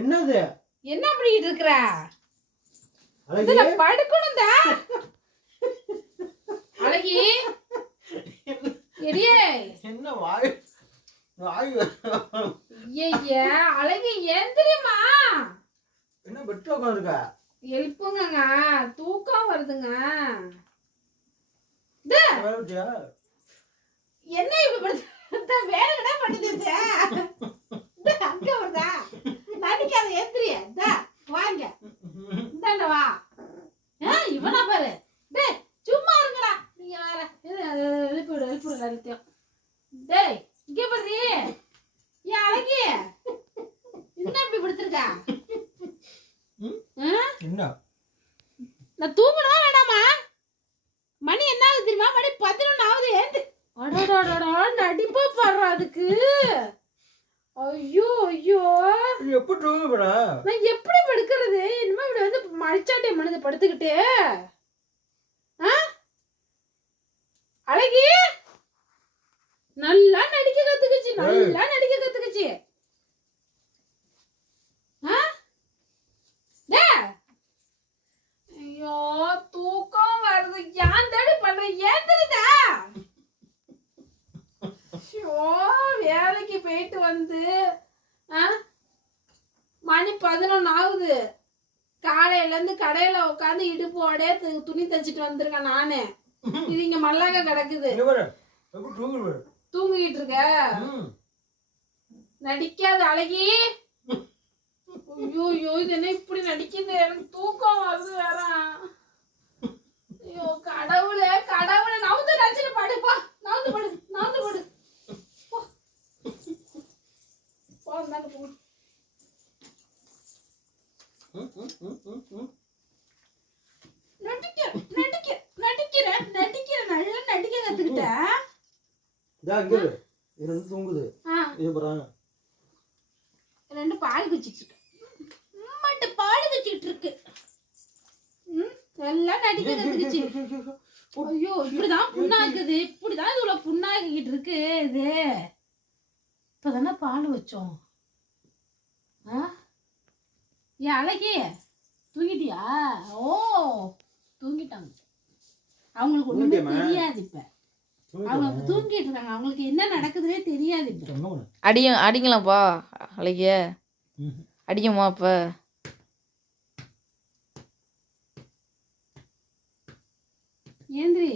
என்னது என்ன பண்ணிட்டு இருக்கற? இதுல படுக்கணும்டா. அழகி எடியே என்ன வாய் ஐயா அழகி எந்திரிமா. என்ன பெட்ல உட்கார்ந்திருக்க? எழுப்புங்கங்க, தூக்கம் வருதுங்க. என்ன இப்ப படுத்த வேலைடா பண்ணிடுச்ச. அங்க வருதா நடிக்காத எந்திரிய வாங்க இந்தாண்ட வா. இவனா பாரு. டேய் சும்மா இருங்கடா நீங்க வேற. எழுப்பிவிடு எழுப்பிவிடு எல்லாத்தையும். டேய் இங்க பாரு. ஏன் அழகி என்ன இப்படி படுத்திருக்கா? என்ன நான் தூங்கணுமா வேணாமா? மணி என்ன ஆகுது தெரியுமா? மணி 11 ஆகுது. ஏந்து நடிப்பா பாடுற அதுக்கு. ஐயோ ஐயோ எப்படி தூங்குறா? நான் எப்படி படுக்கிறது? இனிமே இப்படி வந்து மழிச்சாட்டே மனது படுத்துக்கிட்டு. அழகி நல்லா நடிக்க கத்துக்குச்சு, நல்லா நடிக்க கத்துக்குச்சு. ஐயோ தூக்கம் வருது. ஏன் தடி பண்ற? ஏந்திரிடா. வேலைக்கு போயிட்டு வந்து மணி 11 ஆகுது. காலையில இருந்து கடையில உட்காந்து இடுப்போட துணி தச்சுட்டு வந்திருக்கேன் நானு. இது இங்க மல்லாக்க கிடக்குது. தூங்கிட்டு இருக்க? நடிக்காத அழகி. ஐயோ ஐயோ இது என்ன இப்படி நடிக்குது? எனக்கு தூக்கம் வருது வேற. ஐயோ கடவுளே கடவுளே. நவுந்து நடிச்சுட்டு படுப்பா. நவுந்து படு நவுந்து படு. ரெண்டு பால் குச்சிட்டு இருக்கு. பால் குச்சிட்டு இருக்கு. எல்லாம் நடிக்க கத்துக்குச்சு. ஐயோ இப்படிதான் புண்ணாக்குது. இப்படிதான் இதுல புண்ணாக்கிட்டு இருக்கு. இது இப்பதானே பால் வச்சோம். ஏன் அழகி தூங்கிட்டியா? ஓ தூங்கிட்டாங்க. அவங்களுக்கு ஒண்ணுமே தெரியாது. இப்ப அவங்க தூங்கிட்டு இருக்காங்க. அவங்களுக்கு என்ன நடக்குதுன்னே தெரியாது. இப்ப அடிங்களாம்ப்பா அழகிய அடிக்குமா? இப்ப ஏந்திரி.